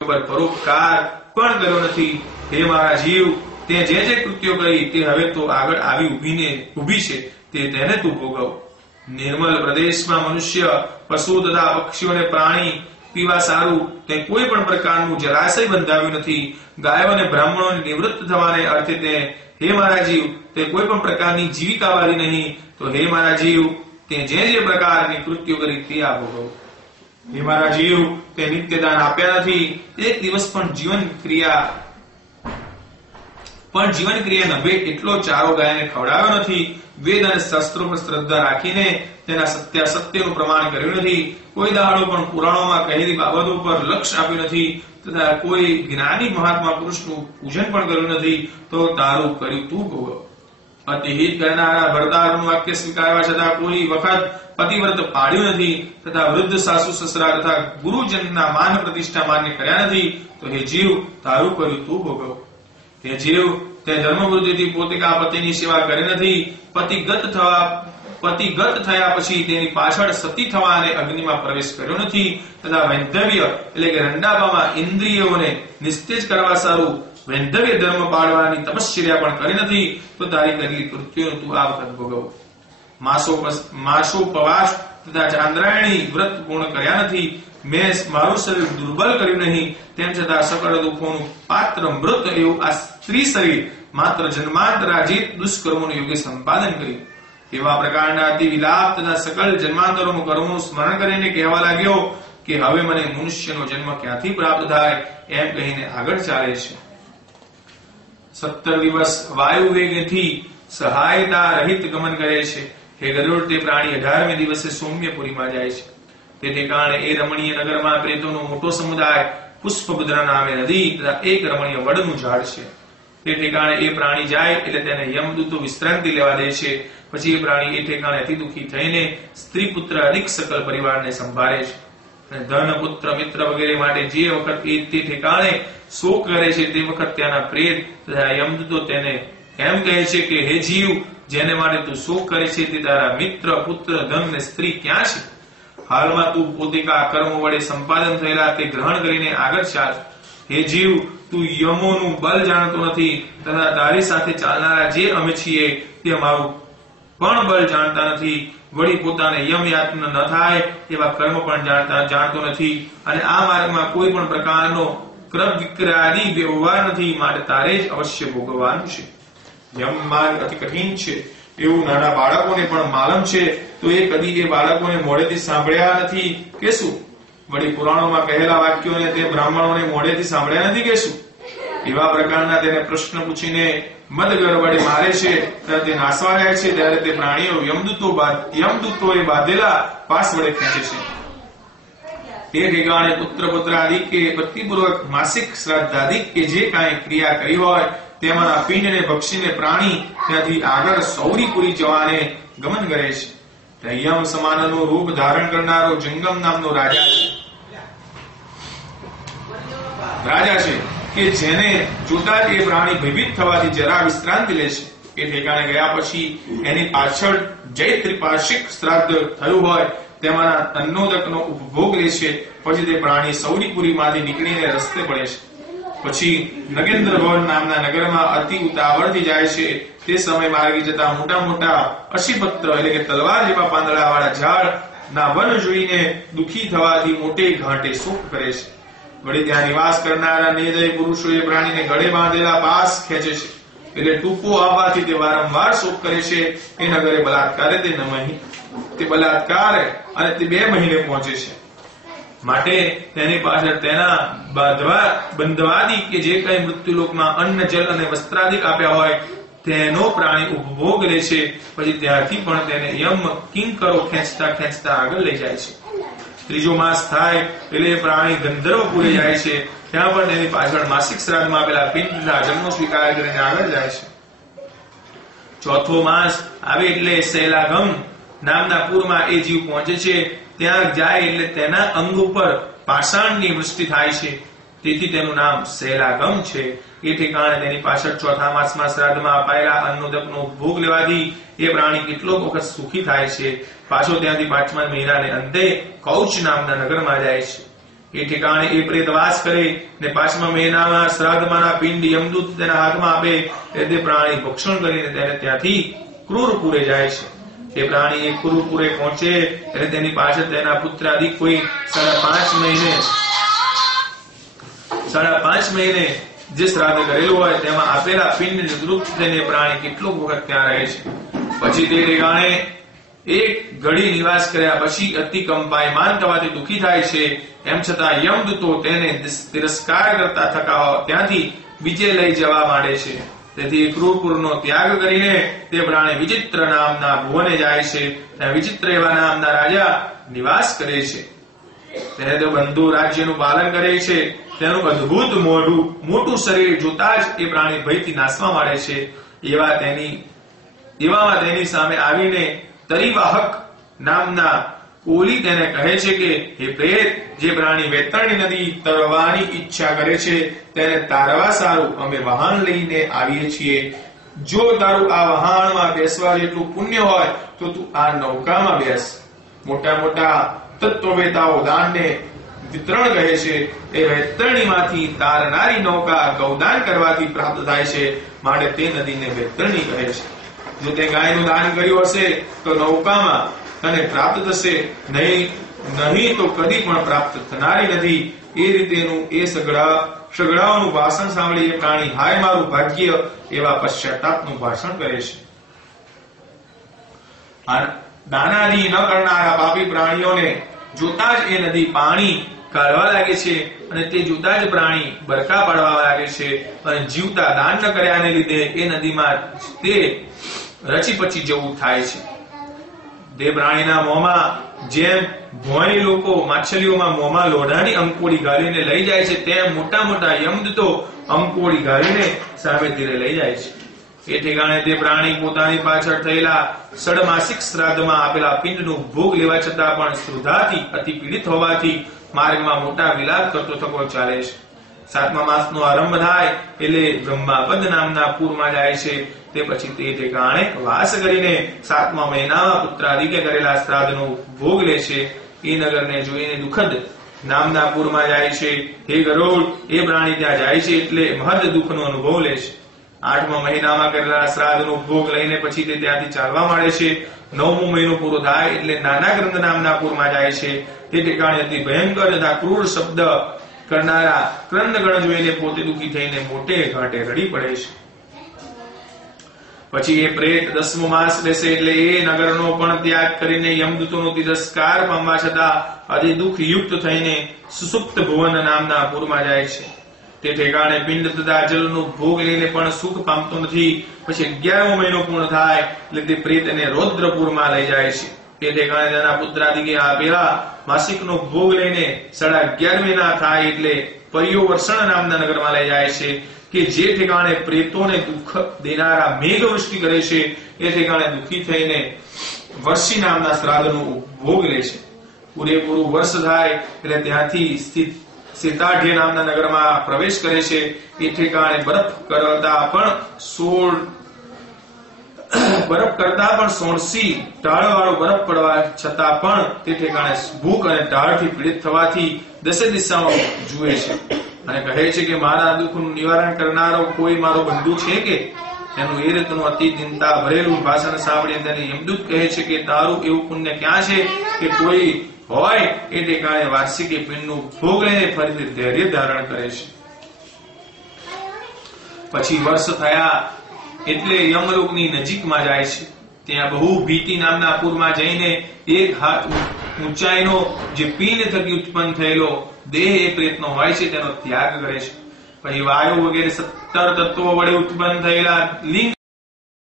પરોપકાર પણ કર્યો નથી। હે મારા જીવ, તે જે જે કૃત્યો કરી તે હવે તો આગળ આવી ઊભી છે તેને તું ભોગવ। નિર્મલ પ્રદેશમાં મનુષ્ય, પશુ તથા પક્ષીઓને પાણી પીવા સારું તે કોઈ પણ પ્રકારનું જલાશય બંધાવ્યું નથી। ગાયો અને બ્રાહ્મણોને નિવૃત્ત થવાને અર્થે તે હે મારા જીવ તે કોઈ પણ પ્રકારની જીવિકા વાળી નહીં। તો હે મારા જીવ, તે જે જે પ્રકારની કૃત્યો કરી તે આ ભોગવ। હે મારા જીવ, તે નિત્યદાન આપ્યા નથી, એક દિવસ પણ જીવન ક્રિયા નભે એટલો ચારો ગાયને ખવડાવ્યો નથી। વેદ અને શાસ્ત્રો પર શ્રદ્ધા રાખીને તેના સત્યનું પ્રમાણ કર્યું નથી। કોઈ દાડો પણ પુરાણોમાં કહેલી બાબતો પર લક્ષ્ય આપ્યું નથી તથા કોઈ જ્ઞાની મહાત્મા પુરુષનું પૂજન પણ કર્યું નથી। તો તારું કર્યું તું ભોગવ। અતિહિત કરનારા ભરતારનું વાક્ય સ્વીકારવા છતાં કોઈ વખત પતિવ્રત પાડ્યું નથી તથા વૃદ્ધ સાસુ સસરા તથા ગુરુજનના માન પ્રતિષ્ઠા માન્ય કર્યા નથી। તો હે જીવ, તારું કર્યું તું ભોગવ। હે જીવ, તે ધર્મવૃદ્ધિથી પોતિકા પતિની સેવા કરી નથી। પતિગત થયા પછી તેની પાછળ સતી થવા અને અગ્નિમાં પ્રવેશ કર્યો નથી તથા વૈધવ્ય એટલે કે રંડાપામાં ઇન્દ્રિયોને નિસ્તેજ કરવા સારું વૈધવ્ય ધર્મ પાળવાની તપશ્ચર્યા પણ કરી નથી। તો તારી કરેલી કૃત્યોનું તું આ વખત ભોગવ। માસોપવાસ તથા ચાંદ્રાયણી વ્રત પૂર્ણ કર્યા નથી। મેં મારું શરીર દુર્બલ કર્યું નહીં, તેમ છતાં સકળ દુઃખોનું પાત્ર મૃત એવું આ સ્ત્રી શરીર માત્ર જન્માંતરાજીત દુષ્કર્મોનું યોગ્ય સંપાદન કર્યું। એવા પ્રકારના અતિ વિલાપ તથા સકલ જન્માંતરોનું કર્મનું સ્મરણ કરીને કહેવા લાગ્યો કે હવે મને મનુષ્યનો જન્મ ક્યાંથી પ્રાપ્ત થાય, એમ કહીને આગળ ચાલે છે। 17 દિવસ વાયુ વેગથી સહાયતા રહિત ગમન કરે છે। હે ગરુડ, તે પ્રાણી 18મે દિવસે સૌમ્યપુરીમાં જાય છે। તેથી કારણે એ રમણીય નગરમાં પ્રેતોનો મોટો સમુદાય, પુષ્પભદ્રા નામે નદી તથા એક રમણીય વડનું ઝાડ છે। તે ઠેકાણે એ પ્રાણી જાય એટલે તેને યમદૂતો વિશ્રાંતિ લેવા દે છે। પછી એ પ્રાણી એ ઠેકાણે અતિ દુઃખી થઈને સ્ત્રી પુત્ર અધિક સકલ પરિવારને સંભાળે છે અને ધન પુત્ર મિત્ર વગેરે માટે જે વખત એ તે ઠેકાણે શોક કરે છે તે વખત ત્યાંના પ્રેત તથા યમદૂતો તેને એમ કહે છે કે હે જીવ, જેને માટે તું શોક કરે છે તે તારા મિત્ર પુત્ર ધન ને સ્ત્રી ક્યાં છે? હાલમાં તું પોતિકા કર્મો વડે સંપાદન થયેલા તે ગ્રહણ કરીને આગળ ચાલ। હે જીવ, તું યમોનું બલ જાણતો નથી તથા તારી સાથે ચાલનારા જે અમે છીએ તે અમારું પણ બલ જાણતા નથી। વળી પોતાને યમ યાતના ન થાય એવા કર્મ પણ જાણતો નથી અને આ માર્ગમાં કોઈ પણ પ્રકારનો ક્રમ વિક્રાદી વ્યવહાર નથી, માટે તારે જ અવશ્ય ભોગવવાનું છે। યમ માર્ગ અતિ કઠિન છે એવું નાના બાળકોને પણ માલમ છે, તો એ કદી એ બાળકોને મોઢેથી સાંભળ્યા નથી કે શું? વળી પુરાણોમાં કહેલા વાક્યોને તે બ્રાહ્મણોને મોઢેથી સાંભળ્યા નથી કે શું? એવા પ્રકારના તેને પ્રશ્ન પૂછીને મદગર વડે મારે છે ત્યારે તે નાસવા જાય છે ત્યારે તે પ્રાણીઓ યમદૂતોએ બાંધેલા પાસ વડે ખેંચે છે। તે ઠેકાણે પુત્ર પુત્રાદિક કે પતિપૂર્વક માસિક શ્રાદ્ધાદિક કે જે કાંઈ ક્રિયા કરી હોય તેમાંના પિંડને ભક્ષીને પ્રાણી ત્યાંથી આગળ સૌરીપુરી જવાને ગમન કરે છે। યમ સમાનનું રૂપ ધારણ કરનારો જંગમ નામનો રાજા છે કે જેને જોતા જ એ પ્રાણી ભયભીત થવાથી જરા વિશ્રાંતિ લે છે। એ ઠેકાણે ગયા પછી એની પાછળ જય ત્રિપાશિક શ્રાદ્ધ થયું હોય તેમાંના તન્નોદકનો ઉપભોગ લે છે। પછી તે પ્રાણી સૌરીપુરીમાંથી નીકળીને રસ્તે પડે છે। પછી નગેન્દ્ર ભવન નામના નગરમાં અતિ ઉતાવળથી જાય છે। તે સમય માર્ગે જતા મોટા મોટા અશીપત્ર એટલે કે તલવાર જેવા પાંદડા વાળા ઝાડ ના વન જોઈને દુઃખી થવાથી મોટે ઘાટે શોક કરે છે। વળી ત્યાં નિવાસ કરનારા નિર્દય પુરુષો એ પ્રાણીને ગળે બાંધેલા પાસ ખેંચે છે, એટલે ટૂંકો આવવાથી તે વારંવાર શોક કરે છે। એ નગરે બલાત્કારે અને તે 2 મહિને પહોંચે છે, માટે તેની પાછળ તેના બંધવાદી કે જે કઈ મૃત્યુલોકમાં અન્ન જલ અને વસ્ત્રાદિક આપ્યા હોય તેનો પ્રાણી ઉપભોગ લે છે। પછી ત્યારથી પણ તેને યમ કિંકરો ખેંચતા ખેંચતા આગળ લઈ જાય છે। ત્રીજો માસ થાય એટલે પ્રાણી ગંધર્વપુરે જાય છે, ત્યાં પણ તેની પાછળ માસિક શ્રાદ્ધમાં આપેલા પિંડ તથા જન્મનો સ્વીકાર કરીને આગળ જાય છે। ચોથો માસ આવે એટલે શૈલાગમ નામના પૂરમાં એ જીવ પહોંચે છે। ત્યાં જાય એટલે તેના અંગ ઉપર પાષાણની વૃષ્ટિ થાય છે, તેથી તેનું નામ શૈલાગમ છે। એ ઠેકાણે તેની પાછળ ચોથા માસમાં શ્રાદ્ધમાં અપાયેલા અન્નોદકનો ભોગ લેવાથી એ પ્રાણી કેટલો વખત સુખી થાય છે। પાછો ત્યાંથી 5મા મહિનાને અંતે કૌચ નામના નગરમાં જાય છે। એ ઠેકાણે એ પ્રેત વાસ કરે ને 5મા મહિનામાં શ્રાદ્ધમાંના પિંડ યમદૂત તેના હાથમાં આપે તે પ્રાણી ભક્ષણ કરીને તેને ત્યાંથી ક્રૂરપુરે જાય છે. તે પ્રાણી એ ક્રૂરપુરે પહોંચે એટલે તેની પાછળ તેના પુત્ર આદિ કોઈ 5.5 મહિને જે શ્રાદ્ધ કરેલું હોય તેમાં આપેલા પિંડ નિવૃત્ત થઈને પ્રાણી કેટલો વખત ત્યાં રહે છે. પછી તે ઠેકાણે એક ઘડી નિવાસ કર્યા પછી અતિ કંપાયમાન થવાથી દુઃખી થાય છે. એમ છતાં યમદૂતો તેને તિરસ્કાર કરતા થકા ત્યાંથી બીજે લઈ જવા માંડે છે. તેથી ક્રૂરપુરનો ત્યાગ કરીને તે પ્રાણી વિચિત્ર નામના ભુવને જાય છે. ત્યાં વિચિત્ર એવા નામના રાજા નિવાસ કરે છે. તેને તો બંધુ રાજ્યનું પાલન કરે છે. તેનું અદ્ભુત મોટું શરીર જોતા જ એ પ્રાણી ભયથી નાસવા માંડે છે. એવામાં તેની સામે આવીને તરીવાહક નામના કોલી તેને કહે છે કે હે પ્રેત, જે પ્રાણી વેતરણી નદી તરવાની ઈચ્છા કરે છે તેને તારવા સારું અમે વાહન લઈને આવીએ છીએ. જો તારું આ વહાણમાં બેસવા જેટલું પુણ્ય હોય તો તું આ નૌકામાં બેસ. મોટા મોટા તત્વવેતાઓ દાનને વિતરણ કહે છે. એ વેતરણીમાંથી તારનારી નૌકા ગૌદાન કરવાથી પ્રાપ્ત થાય છે, માટે તે નદીને વેતરણી કહે છે. જો તે ગાયનું દાન કર્યું હશે તો નૌકામાં તને પ્રાપ્ત થશે, નહીં તો કદી પણ પ્રાપ્ત થનારી નથી. એ રીતેનું એ સગડાઓનું ભાષણ સાંભળી એ પ્રાણી હાય મારું ભાગ્ય એવા પશ્ચાતાપનું ભાષણ કરે છે. દાનાદિ ન કરનારા પાપી પ્રાણીઓને જોતા જ એ નદી પાણી કાઢવા લાગે છે અને તે જોતા જ પ્રાણી બરકા પાડવા લાગે છે. અને જીવતા દાન ન કર્યાને લીધે એ નદીમાં તે રચી જવું થાય છે. તે પ્રાણીના મોંમાં જેમ ભોંય લોકો માછલીઓમાં મોંમાં લોઢાની અંકોડી ગાળીને લઈ જાય છે, તેમ મોટા મોટા યમદૂતો અંકોડી ગાળીને સામે તીરે લઈ જાય છે. એ ઠેકાણે તે પ્રાણી પોતાની પાછળ થયેલા ષડમાસિક શ્રાદ્ધમાં આપેલા પિંડનું ભોગ લેવા છતાં પણ શ્રુધાથી અતિ પીડિત હોવાથી માર્ગમાં મોટા વિલાપ કરતો થકો ચાલે છે. 7મા માસનો આરંભ થાય એટલે બ્રહ્માપદ નામના પૂરમાં જાય છે. તે પછી તે ઠેકાણે વાસ કરીને 7મા મહિનામાં પુત્રાદિકે કરેલા શ્રાદ્ધનો ભોગ લે છે. એ નગરને જોઈને દુઃખદ નામના પૂરમાં જાય છે. હે ગરુડ, એ પ્રાણી ત્યાં જાય છે એટલે મહદ દુઃખનો અનુભવ લે છે. 8મા મહિનામાં કરેલા શ્રાદ્ધનો ભોગ લઈને પછી તે ત્યાંથી ચાલવા માંડે છે. 9મો મહિનો પૂરો થાય એટલે નાના ગ્રંથ નામના પૂરમાં જાય છે. તે ઠેકાણે અતિ ભયંકર તથા ક્રૂર શબ્દ કરનારા ક્રંદગણ જોઈને પોતે દુઃખી થઈને મોટે ઘાટે રડી પડે છે. પછી એ પ્રેત 10મો માસ લેશે એટલે એ નગરનો પણ ત્યાગ કરીને યમદૂતોનો તિરસ્કાર પામવા છતાં અતિ દુઃખ યુક્ત થઈને સુસુપ્ત ભુવન નામના પૂરમાં જાય છે. તે ઠેકાણે પિંડ તથા જલનો ભોગ લઈને પણ સુખ પામતો નથી. પછી 11મો મહિનો પૂર્ણ થાય એટલે તે પ્રેતને રૌદ્રપુરમાં લઈ જાય છે. તે ઠેકાણે તેના પુત્રાદિકે આપેલા માસિકનો ભોગ લઈને 11.5 મહિના થાય એટલે પર્યોવર્ષણ નામના નગરમાં લઈ જાય છે, કે જે ઠેકાણે પ્રેતોને દુઃખ દેનારા મેઘવૃષ્ટિ કરે છે. એ ઠેકાણે દુઃખી થઈને વર્ષી નામના શ્રાદ્ધનો ભોગ લે છે. પૂરેપૂરું વર્ષ થાય એટલે ત્યાંથી સ્થિત સિતાઢ્ય નામના નગરમાં પ્રવેશ કરે છે. એ ઠેકાણે બરફ કરતા પણ 16 ઢાળવાળો બરફ પડવા છતાં પણ તે ઠેકાણે ભૂખ અને ઢાળથી પીડિત થવાથી 10 દિશામાં જુએ છે અને કહે છે કે મારા દુઃખનું નિવારણ કરનારો કોઈ મારો બંધુ છે કે? એનું એ રીતનું અતિ ચિંતા ભરેલું ભાષણ સાંભળી તેને યમદૂત કહે છે કે તારું એવું પુણ્ય ક્યાં છે કે કોઈ હોય એ ઠેકાણે વાર્ષિકે પિંડનું ભોગ લઈને ફરીથી ધૈર્ય ધારણ કરે છે. પછી વર્ષ થયા એટલે યમલોકની નજીકમાં જાય છે. ત્યાં બહુ ભીતિ નામના પૂરમાં જઈને 1 હાથ ઊંચાઈનો જે પિંડ થકી ઉત્પન્ન થયેલો દેહ એ પ્રેતનો હોય છે તેનો ત્યાગ કરે છે. પછી વાયુ વગેરે 17 તત્વો વડે ઉત્પન્ન થયેલા લિંગ